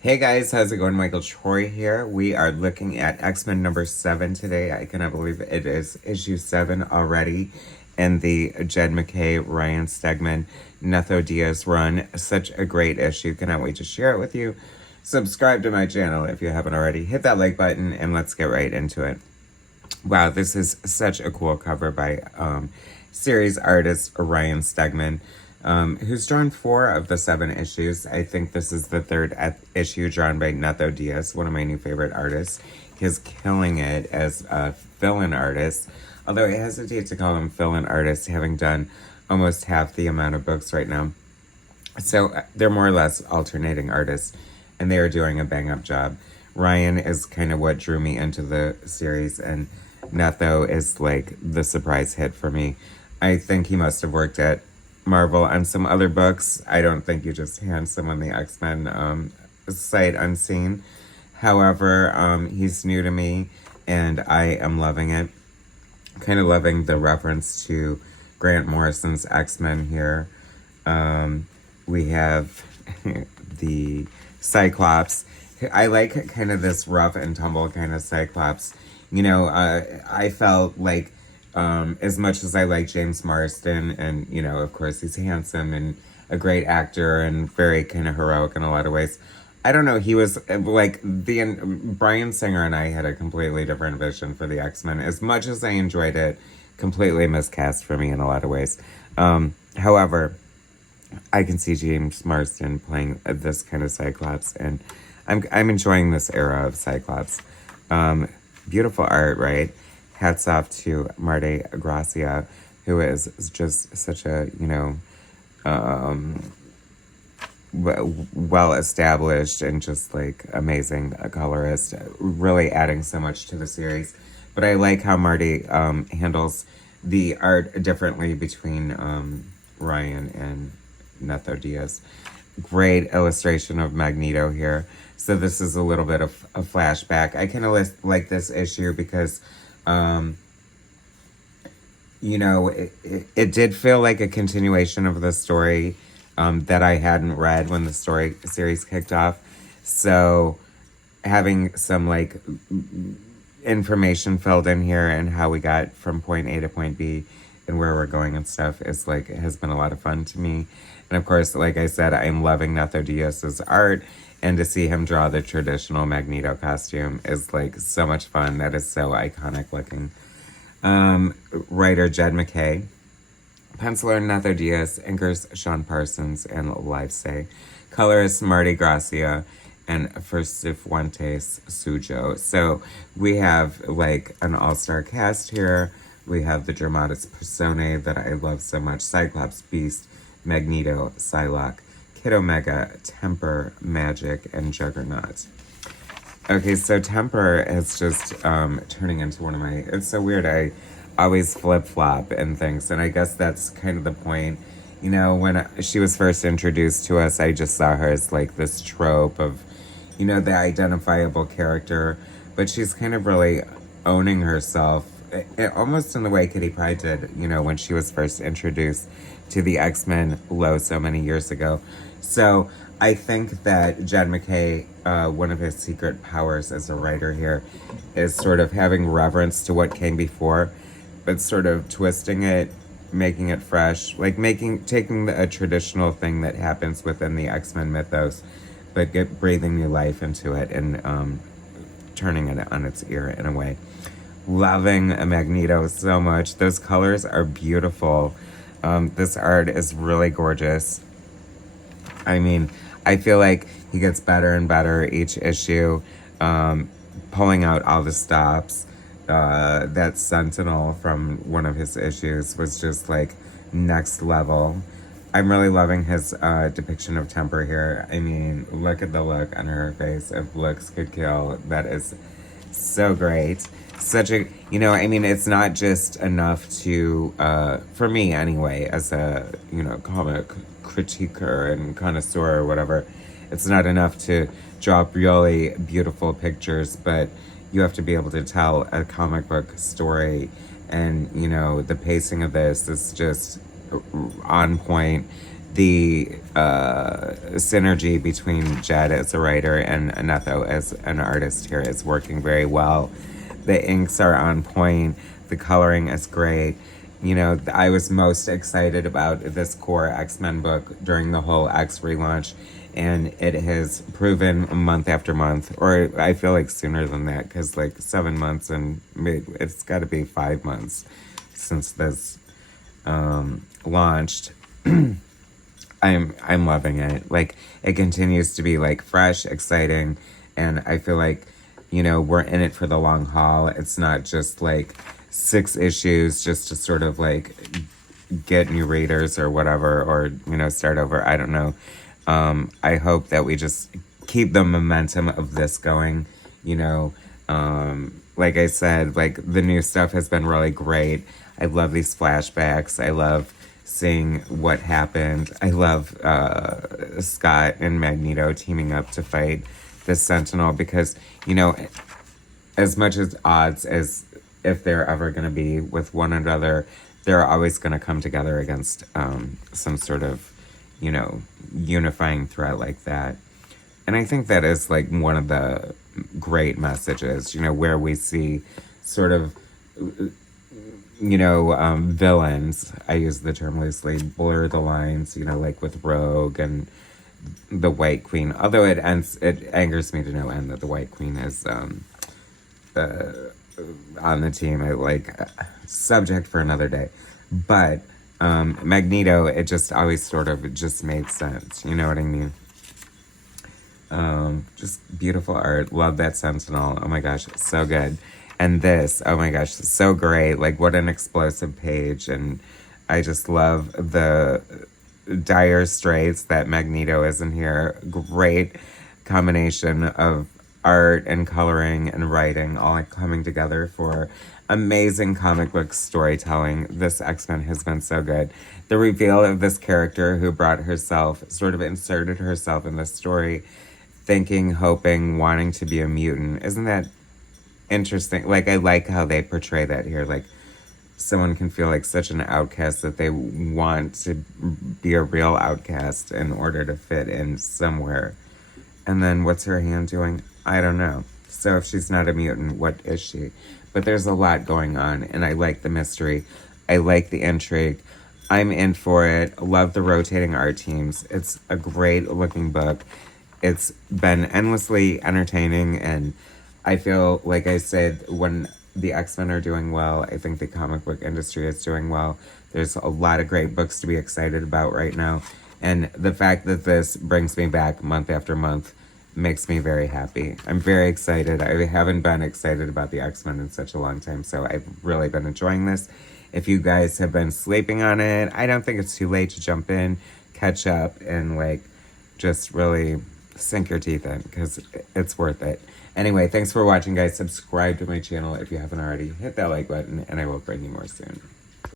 Hey guys, how's it going? Michael Troy here. We are looking at X-Men number 7 today. I cannot believe it is issue 7 already in the Jed MacKay, Ryan Stegman, Netho Diaz run. Such a great issue. Cannot wait to share it with you. Subscribe to my channel if you haven't already. Hit that like button and let's get right into it. Wow, this is such a cool cover by series artist Ryan Stegman, who's drawn 4 of the 7 issues. I think this is the 3rd issue drawn by Netho Diaz, one of my new favorite artists. He's killing it as a fill-in artist, although I hesitate to call him fill-in artist, having done almost half the amount of books right now. So they're more or less alternating artists, and they are doing a bang-up job. Ryan is kind of what drew me into the series, and Netho is like the surprise hit for me. I think he must have worked at Marvel on some other books. I don't think you just hand someone the X-Men sight unseen. However, he's new to me, and I am loving it. Kind of loving the reference to Grant Morrison's X-Men here. We have the Cyclops. I like kind of this rough and tumble kind of Cyclops. You know, I felt like as much as I like James Marsden, and, you know, of course he's handsome and a great actor and very kind of heroic in a lot of ways. I don't know, he was like, Bryan Singer and I had a completely different vision for the X-Men. As much as I enjoyed it, completely miscast for me in a lot of ways. However, I can see James Marsden playing this kind of Cyclops, and I'm enjoying this era of Cyclops. Beautiful art, right? Hats off to Marte Gracia, who is just such a, you know, well-established and just like amazing colorist, really adding so much to the series. But I like how Marte handles the art differently between Ryan and Netho Diaz. Great illustration of Magneto here. So this is a little bit of a flashback. I kind of like this issue because, you know, it did feel like a continuation of the story that I hadn't read when the series kicked off. So having some like information filled in here and how we got from point A to point B and where we're going and stuff is like, it has been a lot of fun to me. And of course, like I said, I'm loving Netho Diaz's art, and to see him draw the traditional Magneto costume is like so much fun. That is so iconic looking. Writer Jed MacKay, penciler Netho Diaz, inkers Sean Parsons and Livesay, colorist Marte Gracia, and Cifuentes Sujo. So we have like an all-star cast here. We have the dramatis personae that I love so much: Cyclops, Beast, Magneto, Psylocke, Kid Omega, Temper, Magic, and Juggernaut. Okay, so Temper is just turning into one of my... It's so weird. I always flip-flop and things, and I guess that's kind of the point. You know, when she was first introduced to us, I just saw her as like this trope of, you know, the identifiable character, but she's kind of really owning herself, almost in the way Kitty Pryde did, you know, when she was first introduced to the X-Men so many years ago. So I think that Jed MacKay, one of his secret powers as a writer here, is sort of having reverence to what came before, but sort of twisting it, making it fresh, like taking a traditional thing that happens within the X-Men mythos, but breathing new life into it and turning it on its ear in a way. Loving Magneto so much. Those colors are beautiful. This art is really gorgeous. I mean, I feel like he gets better and better each issue, pulling out all the stops. That Sentinel from one of his issues was just like next level. I'm really loving his depiction of Temper here. I mean, look at the look on her face. If looks could kill, that is so great. Such a, you know, I mean, it's not just enough to, for me anyway, as a, you know, comic critiquer and connoisseur or whatever, it's not enough to draw really beautiful pictures, but you have to be able to tell a comic book story. And, you know, the pacing of this is just on point. the synergy between Jed as a writer and Netho as an artist here is working very well. The inks are on point. The coloring is great. You know, I was most excited about this core X-Men book during the whole X relaunch, and it has proven month after month, or I feel like sooner than that, because like 7 months, and it's got to be 5 months since this launched. I'm loving it. Like, it continues to be like fresh, exciting, and I feel like, you know, we're in it for the long haul. It's not just like 6 issues just to sort of like get new readers or whatever, or, you know, start over. I don't know. I hope that we just keep the momentum of this going, you know. Like I said, like, the new stuff has been really great. I love these flashbacks. I love seeing what happened. I love Scott and Magneto teaming up to fight the Sentinel, because, you know, as much as odds as if they're ever going to be with one another, they're always going to come together against some sort of, you know, unifying threat like that. And I think that is like one of the great messages, you know, where we see sort of, you know, villains, I use the term loosely, blur the lines, you know, like with Rogue and the White Queen. Although it angers me to no end that the White Queen is on the team. I like, subject for another day. But Magneto, it just always sort of just made sense. You know what I mean? Just beautiful art. Love that Sentinel. Oh my gosh, so good. And this, oh my gosh, so great. Like, what an explosive page. And I just love the dire straits that Magneto is in here. Great combination of art and coloring and writing all coming together for amazing comic book storytelling. This X-Men has been so good. The reveal of this character who brought herself, sort of inserted herself in this story, thinking, hoping, wanting to be a mutant. Isn't that interesting? Like, I like how they portray that here. Like, someone can feel like such an outcast that they want to be a real outcast in order to fit in somewhere. And then what's her hand doing? I don't know. So if she's not a mutant, what is she? But there's a lot going on, and I like the mystery. I like the intrigue. I'm in for it. Love the rotating art teams. It's a great looking book. It's been endlessly entertaining, and I feel, like I said, when the X-Men are doing well, I think the comic book industry is doing well. There's a lot of great books to be excited about right now, and the fact that this brings me back month after month makes me very happy. I'm very excited. I haven't been excited about the X-Men in such a long time, so I've really been enjoying this. If you guys have been sleeping on it, I don't think it's too late to jump in, catch up, and like just really sink your teeth in, because it's worth it. Anyway, thanks for watching, guys. Subscribe to my channel if you haven't already. Hit that like button, and I will bring you more soon.